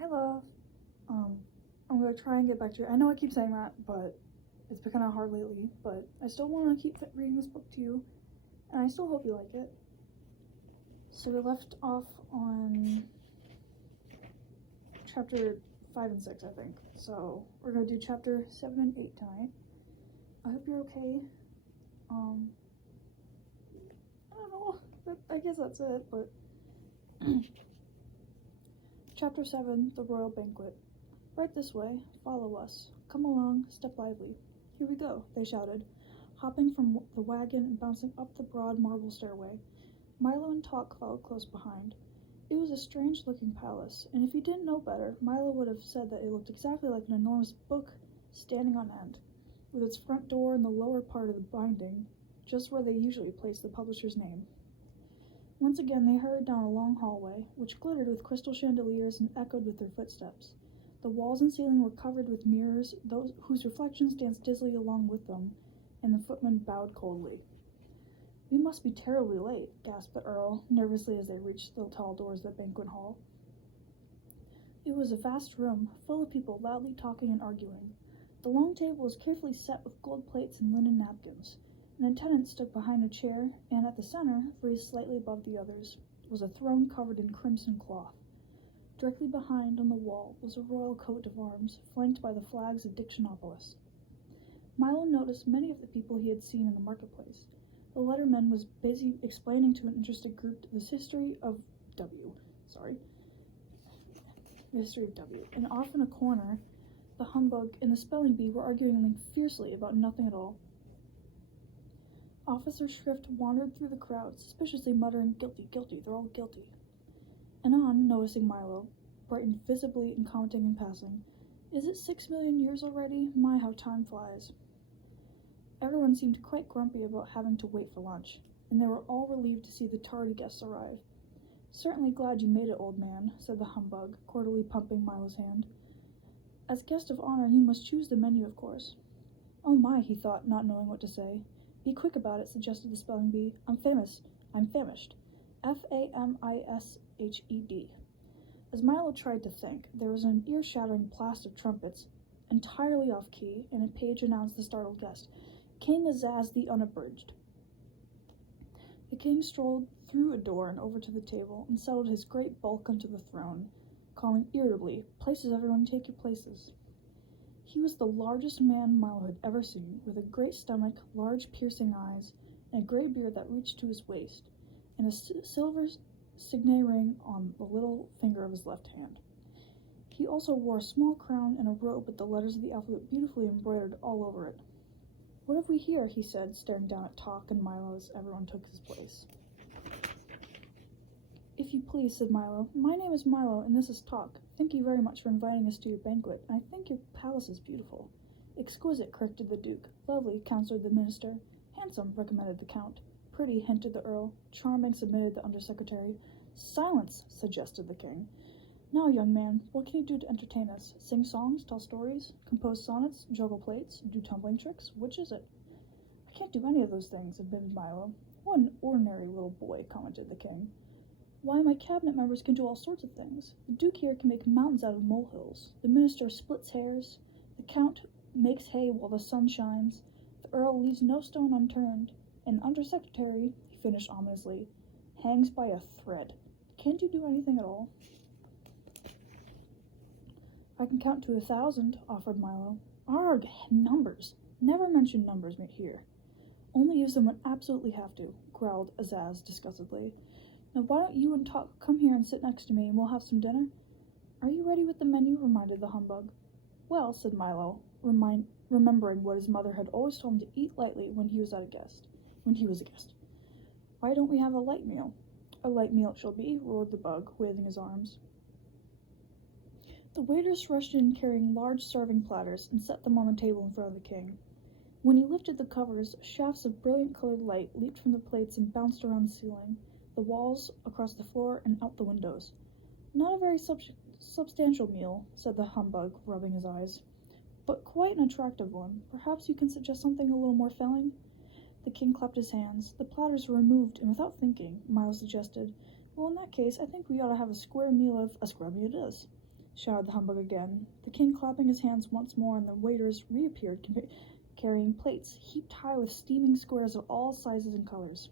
Hi, love. Um, I'm gonna try and get back to you. I know I keep saying that, but it's been kind of hard lately. But I still want to keep reading this book to you, and I still hope you like it. So we left off on chapter 5 and 6, I think. So we're gonna do chapter 7 and 8 tonight. I hope you're okay. I don't know. I guess that's it. But chapter 7, the royal banquet. Right this way. Follow us. Come along. Step lively. Here we go, they shouted, hopping from the wagon and bouncing up the broad marble stairway. Milo and Talk followed close behind. It was a strange-looking palace, and if he didn't know better, Milo would have said that it looked exactly like an enormous book standing on end, with its front door in the lower part of the binding, just where they usually place the publisher's name. Once again they hurried down a long hallway, which glittered with crystal chandeliers and echoed with their footsteps. The walls and ceiling were covered with mirrors, those whose reflections danced dizzily along with them, and the footman bowed coldly. "We must be terribly late," gasped the Earl, nervously as they reached the tall doors of the banquet hall. It was a vast room, full of people loudly talking and arguing. The long table was carefully set with gold plates and linen napkins. An attendant stood behind a chair, and at the center, raised slightly above the others, was a throne covered in crimson cloth. Directly behind, on the wall, was a royal coat of arms, flanked by the flags of Dictionopolis. Milo noticed many of the people he had seen in the marketplace. The letterman was busy explaining to an interested group the history of W. And off in a corner, the humbug and the spelling bee were arguing fiercely about nothing at all. Officer Shrift wandered through the crowd, suspiciously muttering, "Guilty, guilty, they're all guilty." Anon, noticing Milo, brightened visibly and commenting in passing, "Is it 6 million years already? My, how time flies." Everyone seemed quite grumpy about having to wait for lunch, and they were all relieved to see the tardy guests arrive. "Certainly glad you made it, old man," said the humbug, cordially pumping Milo's hand. "As guest of honor, you must choose the menu, of course." "Oh my," he thought, not knowing what to say. "Be quick about it," suggested the spelling bee. I'm famished. F-A-M-I-S-H-E-D. As Milo tried to think, there was an ear-shattering blast of trumpets, entirely off-key, and a page announced the startled guest, King Azaz the Unabridged. The king strolled through a door and over to the table, and settled his great bulk onto the throne, calling irritably, "Places, everyone, take your places." He was the largest man Milo had ever seen, with a great stomach, large piercing eyes, and a gray beard that reached to his waist, and a silver signet ring on the little finger of his left hand. He also wore a small crown and a robe with the letters of the alphabet beautifully embroidered all over it. "What have we here?" he said, staring down at Talk and Milo as everyone took his place. "If you please," said Milo. "My name is Milo, and this is Talk. Thank you very much for inviting us to your banquet. I think your palace is beautiful." "Exquisite," corrected the Duke. "Lovely," counseled the minister. "Handsome," recommended the Count. "Pretty," hinted the Earl. "Charming," submitted the Undersecretary. "Silence," suggested the King. "Now, young man, what can you do to entertain us? Sing songs, tell stories, compose sonnets, juggle plates, do tumbling tricks? Which is it?" "I can't do any of those things," admitted Milo. "What an ordinary little boy," commented the King. "Why, my cabinet members can do all sorts of things. The Duke here can make mountains out of molehills. The minister splits hairs. The Count makes hay while the sun shines. The Earl leaves no stone unturned. And the Undersecretary," he finished ominously, "hangs by a thread. Can't you do anything at all?" "I can count to 1,000, offered Milo. "Arg! Numbers! Never mention numbers here. Only use them when absolutely have to," growled Azaz disgustedly. "Now why don't you and Talk come here and sit next to me, and we'll have some dinner?" "Are you ready with the menu?" reminded the humbug. "Well," said Milo, remembering what his mother had always told him to eat lightly when he was a guest. "Why don't we have a light meal?" "A light meal it shall be," roared the bug, waving his arms. The waiters rushed in carrying large serving platters and set them on the table in front of the king. When he lifted the covers, shafts of brilliant-colored light leaped from the plates and bounced around the ceiling, the walls, across the floor, and out the windows. "Not a very substantial meal," said the humbug, rubbing his eyes, "but quite an attractive one. Perhaps you can suggest something a little more filling?" The king clapped his hands. The platters were removed, and without thinking, Miles suggested, "Well, in that case, I think we ought to have a square meal it is." shouted the humbug again, the king clapping his hands once more, and the waiters reappeared, carrying plates heaped high with steaming squares of all sizes and colors.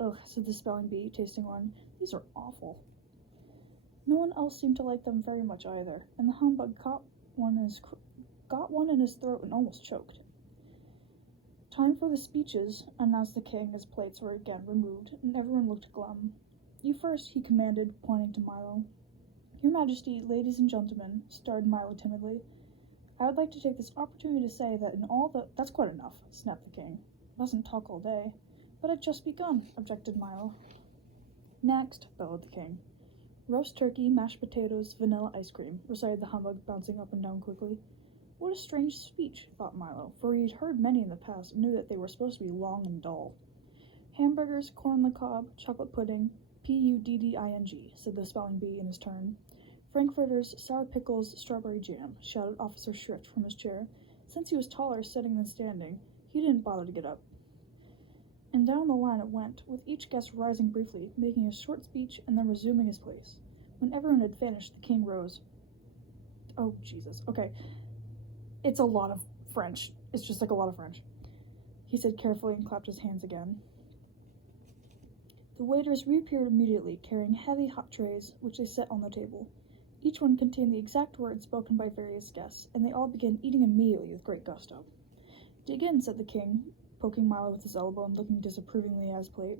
Ugh, said the spelling bee, tasting one. These are awful. No one else seemed to like them very much either, and the humbug got one in his throat and almost choked. Time for the speeches, announced the king as plates were again removed, and everyone looked glum. You first, he commanded, pointing to Milo. Your Majesty, ladies and gentlemen, started Milo timidly. I would like to take this opportunity to say that in all the— That's quite enough, snapped the king. Mustn't talk all day. But I'd just begun, objected Milo. Next, bellowed the king. Roast turkey, mashed potatoes, vanilla ice cream, recited the humbug, bouncing up and down quickly. What a strange speech, thought Milo, for he had heard many in the past and knew that they were supposed to be long and dull. Hamburgers, corn on the cob, chocolate pudding, pudding, said the spelling bee in his turn. Frankfurters, sour pickles, strawberry jam, shouted Officer Shrift from his chair. Since he was taller sitting than standing, he didn't bother to get up. And down the line it went, with each guest rising briefly, making a short speech, and then resuming his place. When everyone had finished, the king rose. Oh, Jesus. Okay. It's a lot of French. It's just like a lot of French. He said carefully and clapped his hands again. The waiters reappeared immediately, carrying heavy hot trays, which they set on the table. Each one contained the exact words spoken by various guests, and they all began eating immediately with great gusto. Dig in, said the king, poking Milo with his elbow and looking disapprovingly at his plate.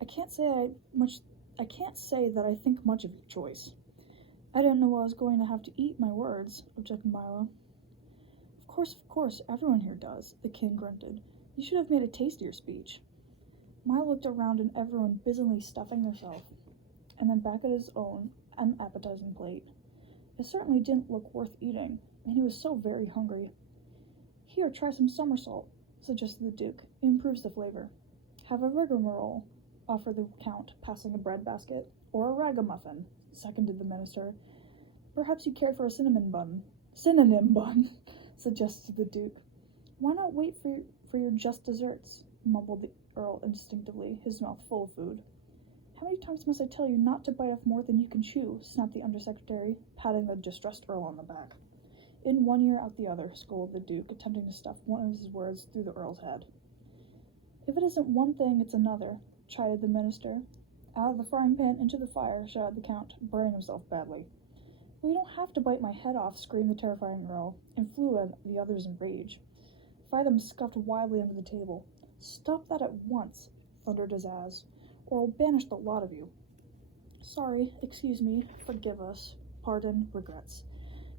I can't say that I think much of your choice. I didn't know I was going to have to eat my words, objected Milo. Of course, everyone here does, the king grunted. You should have made a tastier speech. Milo looked around and everyone busily stuffing themselves, and then back at his own unappetizing plate. It certainly didn't look worth eating, and he was so very hungry. Here, try some somersault, suggested the duke. It improves the flavor. Have a rigmarole, offered the count, passing a bread basket. Or a ragamuffin, seconded the minister. Perhaps you care for a cinnamon bun. Synonym bun, suggested the duke. Why not wait for your just desserts, mumbled the earl instinctively, his mouth full of food. How many times must I tell you not to bite off more than you can chew, snapped the undersecretary, patting the distressed earl on the back. In one ear, out the other, scolded the duke, attempting to stuff one of his words through the earl's head. If it isn't one thing, it's another, chided the minister. Out of the frying pan into the fire, shouted the count, burning himself badly. Well, you don't have to bite my head off, screamed the terrifying earl, and flew at the others in rage. Five of them scuffed wildly under the table. Stop that at once, thundered Azaz, or I'll banish the lot of you. Sorry, excuse me, forgive us, pardon, regrets.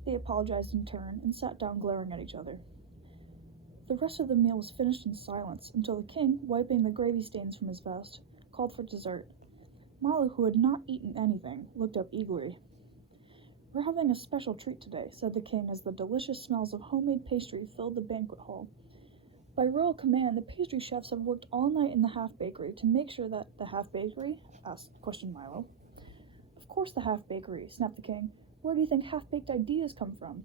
They apologized in turn and sat down glaring at each other. The rest of the meal was finished in silence until the king, wiping the gravy stains from his vest, called for dessert. Milo, who had not eaten anything, looked up eagerly. We're having a special treat today, said the king as the delicious smells of homemade pastry filled the banquet hall. By royal command, the pastry chefs have worked all night in the half-bakery to make sure that— The half-bakery? Questioned Milo. Of course the half-bakery, snapped the king. Where do you think half-baked ideas come from?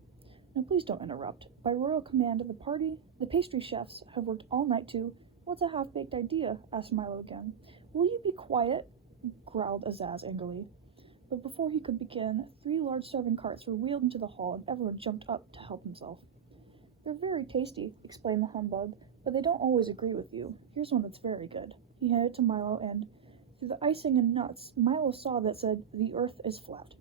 No, please don't interrupt. By royal command of the pastry chefs have worked all night to— What's a half-baked idea? Asked Milo again. Will you be quiet? Growled Azaz angrily. But before he could begin, 3 large serving carts were wheeled into the hall and everyone jumped up to help himself. They're very tasty, explained the humbug, but they don't always agree with you. Here's one that's very good. He handed it to Milo, and through the icing and nuts, Milo saw that said, The earth is flat.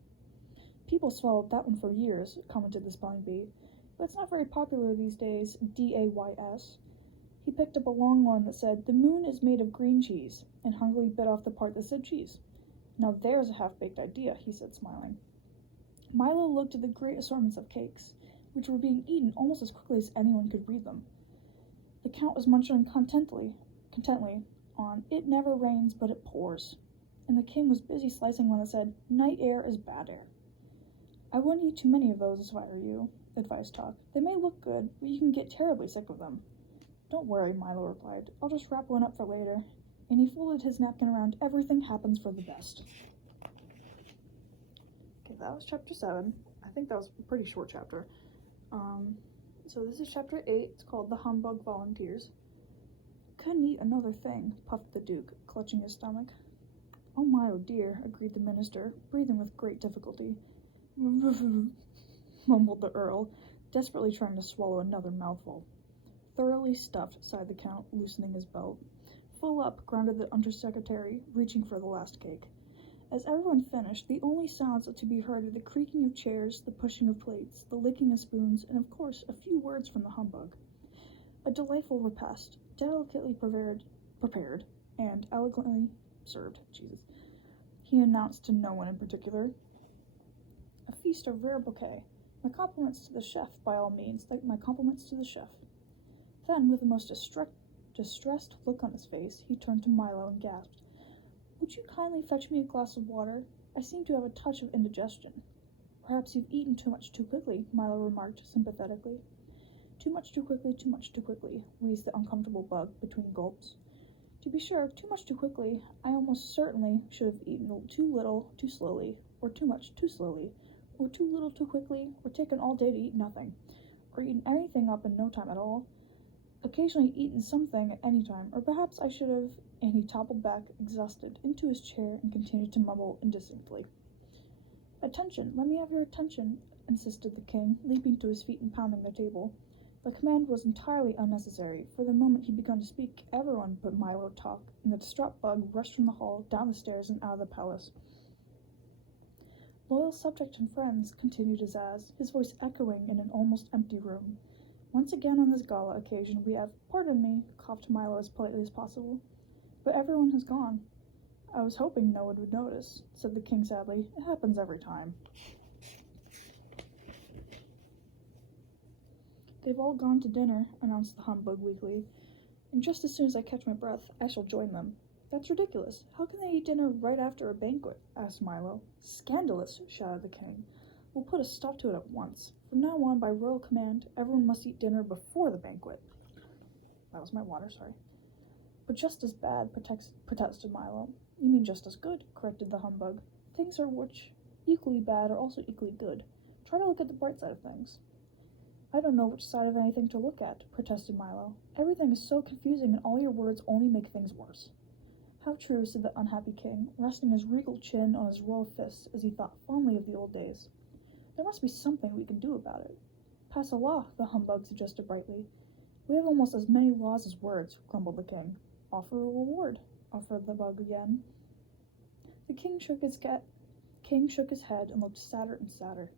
People swallowed that one for years, commented the spelling bee, but it's not very popular these days, D-A-Y-S. He picked up a long one that said, The moon is made of green cheese, and hungrily bit off the part that said cheese. Now there's a half-baked idea, he said, smiling. Milo looked at the great assortments of cakes, which were being eaten almost as quickly as anyone could read them. The count was munching contently on It Never Rains, But It Pours, and the king was busy slicing one that said, Night air is bad air. I wouldn't eat too many of those if I were you, advised Tuck. They may look good, but you can get terribly sick of them. Don't worry, Milo replied. I'll just wrap one up for later. And he folded his napkin around. Everything happens for the best. Okay, that was chapter 7. I think that was a pretty short chapter. So this is chapter 8. It's called The Humbug Volunteers. Couldn't eat another thing, puffed the duke, clutching his stomach. Oh my, oh dear, agreed the minister, breathing with great difficulty. mumbled the Earl, desperately trying to swallow another mouthful. Thoroughly stuffed, sighed the Count, loosening his belt. Full up, grounded the Undersecretary, reaching for the last cake. As everyone finished, the only sounds to be heard were the creaking of chairs, the pushing of plates, the licking of spoons, and of course a few words from the humbug. A delightful repast, delicately prepared, and elegantly served. Jesus. He announced to no one in particular. A feast of rare bouquet. My compliments to the chef, by all means, like my compliments to the chef. Then, with the most distressed look on his face, he turned to Milo and gasped, "Would you kindly fetch me a glass of water? I seem to have a touch of indigestion." "Perhaps you've eaten too much too quickly," Milo remarked sympathetically. Too much too quickly, wheezed the uncomfortable bug between gulps. To be sure, too much too quickly. I almost certainly should have eaten too little too slowly, or too much too slowly, or too little too quickly, or taken all day to eat nothing, or eaten anything up in no time at all. Occasionally eaten something at any time, or perhaps I should have, and he toppled back, exhausted, into his chair and continued to mumble indistinctly. "Attention, let me have your attention," insisted the king, leaping to his feet and pounding the table. The command was entirely unnecessary, for the moment he began to speak, everyone but Milo talked, and the distraught bug rushed from the hall, down the stairs, and out of the palace. "Loyal subjects and friends," continued Azaz, his voice echoing in an almost empty room. "Once again on this gala occasion we have—" "Pardon me," coughed Milo as politely as possible, "but everyone has gone." "I was hoping no one would notice," said the king sadly. "It happens every time." "They've all gone to dinner," announced the humbug weakly, "and just as soon as I catch my breath, I shall join them." "That's ridiculous. How can they eat dinner right after a banquet?" asked Milo. "Scandalous," shouted the king. "We'll put a stop to it at once. From now on, by royal command, everyone must eat dinner before the banquet." That was my water, sorry. "But just as bad," protested Milo. "You mean just as good," corrected the humbug. "Things are which equally bad are also equally good. Try to look at the bright side of things." "I don't know which side of anything to look at," protested Milo. "Everything is so confusing and all your words only make things worse." "How true," said the unhappy king, resting his regal chin on his royal fists as he thought fondly of the old days. "There must be something we can do about it." "Pass a law," the humbug suggested brightly. "We have almost as many laws as words," grumbled the king. "Offer a reward," offered the bug again. The king shook his head and looked sadder and sadder.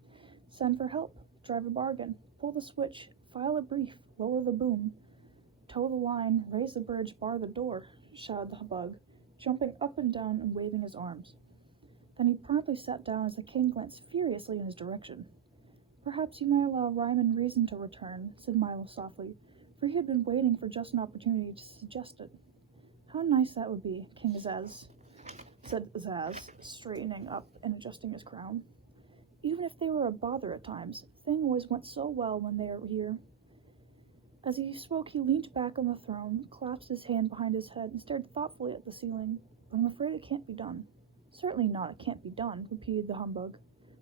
"Send for help, drive a bargain, pull the switch, file a brief, lower the boom, tow the line, raise the bridge, bar the door," shouted the bug, jumping up and down and waving his arms. Then he promptly sat down as the king glanced furiously in his direction. "Perhaps you might allow rhyme and reason to return," said Milo softly, for he had been waiting for just an opportunity to suggest it. "How nice that would be, King Azaz," said Azaz, straightening up and adjusting his crown. "Even if they were a bother at times, things always went so well when they were here." As he spoke, he leaned back on the throne, clasped his hand behind his head, and stared thoughtfully at the ceiling. "But I'm afraid it can't be done." "Certainly not, it can't be done," repeated the humbug.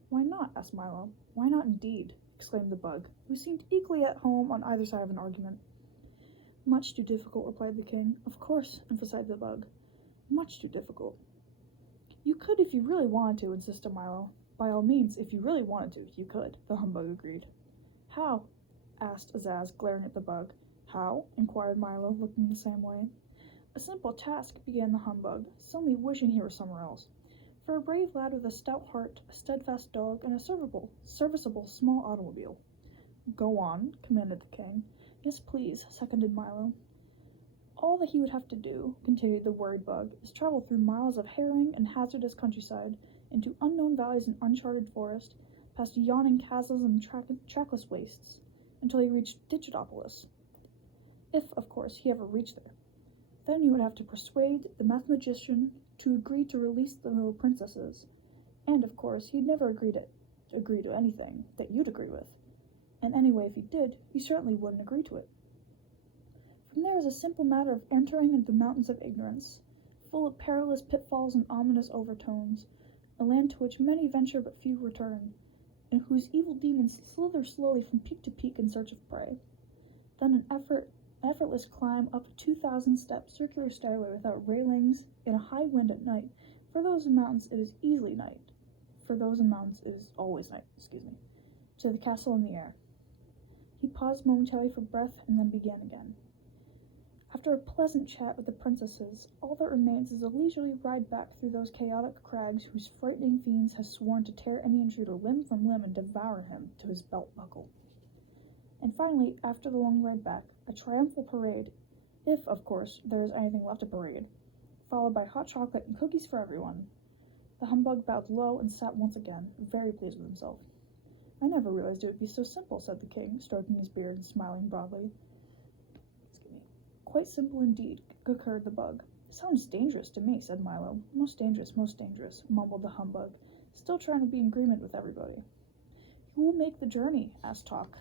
"Why not?" asked Milo. "Why not, indeed?" exclaimed the bug, who seemed equally at home on either side of an argument. "Much too difficult," replied the king. "Of course," emphasized the bug. "Much too difficult." "You could if you really wanted to," insisted Milo. "By all means, if you really wanted to, you could," the humbug agreed. "How?" asked Azaz, glaring at the bug. "How?" inquired Milo, looking the same way. "A simple task," began the humbug, suddenly wishing he were somewhere else. "For a brave lad with a stout heart, a steadfast dog, and a serviceable small automobile." "Go on," commanded the king. "Yes, please," seconded Milo. "All that he would have to do," continued the worried bug, "is travel through miles of harrowing and hazardous countryside, into unknown valleys and uncharted forest, past yawning chasms and trackless wastes, until he reached Digitopolis. If, of course, he ever reached there. Then he would have to persuade the mathematician to agree to release the little princesses, and, of course, he'd never agree to anything that you'd agree with. And anyway, if he did, you certainly wouldn't agree to it. From there is a simple matter of entering into the mountains of ignorance, full of perilous pitfalls and ominous overtones, a land to which many venture but few return, and whose evil demons slither slowly from peak to peak in search of prey. Then an effortless climb up a 2,000-step circular stairway without railings, in a high wind at night. For those in mountains it is easily night. For those in mountains it is always night, to the castle in the air. He paused momentarily for breath and then began again. After a pleasant chat with the princesses, all that remains is a leisurely ride back through those chaotic crags whose frightening fiends have sworn to tear any intruder limb from limb and devour him to his belt buckle. And finally, after the long ride back, a triumphal parade, if, of course, there is anything left to parade, followed by hot chocolate and cookies for everyone. The humbug bowed low and sat once again, very pleased with himself. "I never realized it would be so simple," said the king, stroking his beard and smiling broadly. "Quite simple indeed," concurred the bug. "Sounds dangerous to me," said Milo. Most dangerous," mumbled the humbug, still trying to be in agreement with everybody. "Who will make the journey?" asked Talk,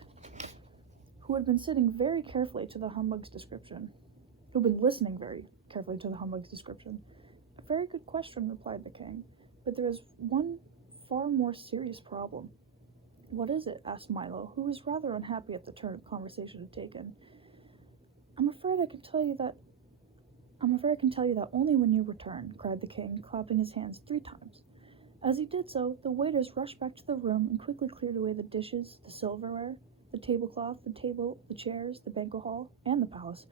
who had been listening very carefully to the humbug's description. "A very good question," replied the king, "but there is one far more serious problem." "What is it?" asked Milo, who was rather unhappy at the turn the conversation had taken. I'm afraid I can tell you that only when you return," cried the king, clapping his hands 3 times. As he did so, the waiters rushed back to the room and quickly cleared away the dishes, the silverware, the tablecloth, the table, the chairs, the banquet hall, and the palace,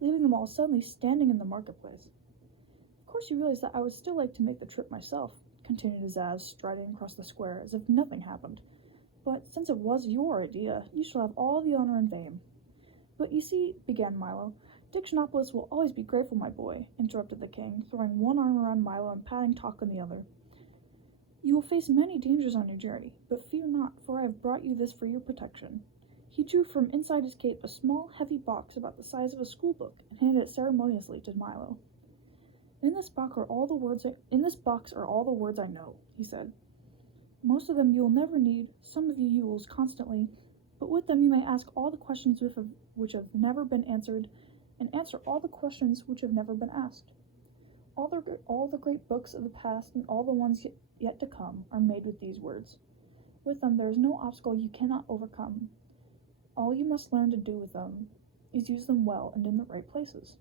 leaving them all suddenly standing in the marketplace. "Of course you realize that I would still like to make the trip myself," continued Azaz, striding across the square as if nothing happened. "But since it was your idea, you shall have all the honor and fame." "But you see," began Milo. "Dick Schnopoulos will always be grateful, my boy," interrupted the king, throwing one arm around Milo and patting Talk on the other. "You will face many dangers on your journey, but fear not, for I have brought you this for your protection." He drew from inside his cape a small, heavy box about the size of a school book and handed it ceremoniously to Milo. In this box are all the words I know," he said. "Most of them you will never need, some of you will constantly, but with them you may ask all the questions which have never been answered, and answer all the questions which have never been asked. All the great books of the past and all the ones yet to come are made with these words. With them there is no obstacle you cannot overcome. All you must learn to do with them is use them well and in the right places."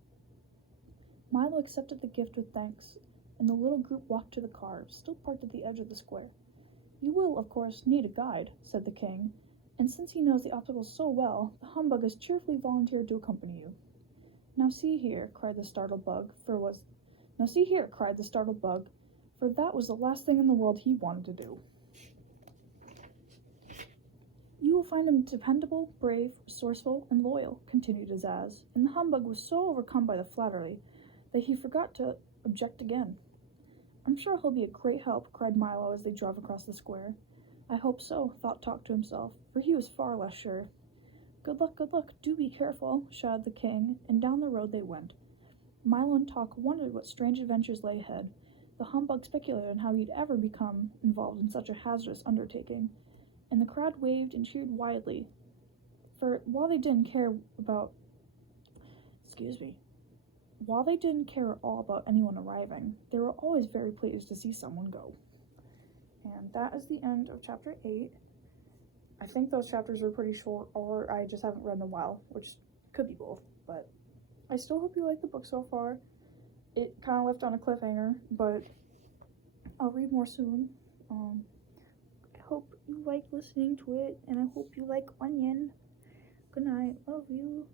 Milo accepted the gift with thanks, and the little group walked to the car, still parked at the edge of the square. "You will, of course, need a guide," said the king, "and since he knows the obstacles so well, the humbug has cheerfully volunteered to accompany you." "Now see here," cried the startled bug, for that was the last thing in the world he wanted to do. "You will find him dependable, brave, resourceful, and loyal," continued Azaz, and the humbug was so overcome by the flattery that he forgot to object again. "I'm sure he'll be a great help," cried Milo as they drove across the square. "I hope so," thought Talk to himself, for he was far less sure. Good luck, do be careful," shouted the king, and down the road they went. Milo and Talk wondered what strange adventures lay ahead. The humbug speculated on how he'd ever become involved in such a hazardous undertaking, and the crowd waved and cheered wildly, for while they didn't care at all about anyone arriving, they were always very pleased to see someone go. And that is the end of chapter 8. I think those chapters are pretty short, or I just haven't read in a while, which could be both, but I still hope you like the book so far. It kind of left on a cliffhanger, but I'll read more soon. I hope you like listening to it, and I hope you like Onion. Good night. Love you.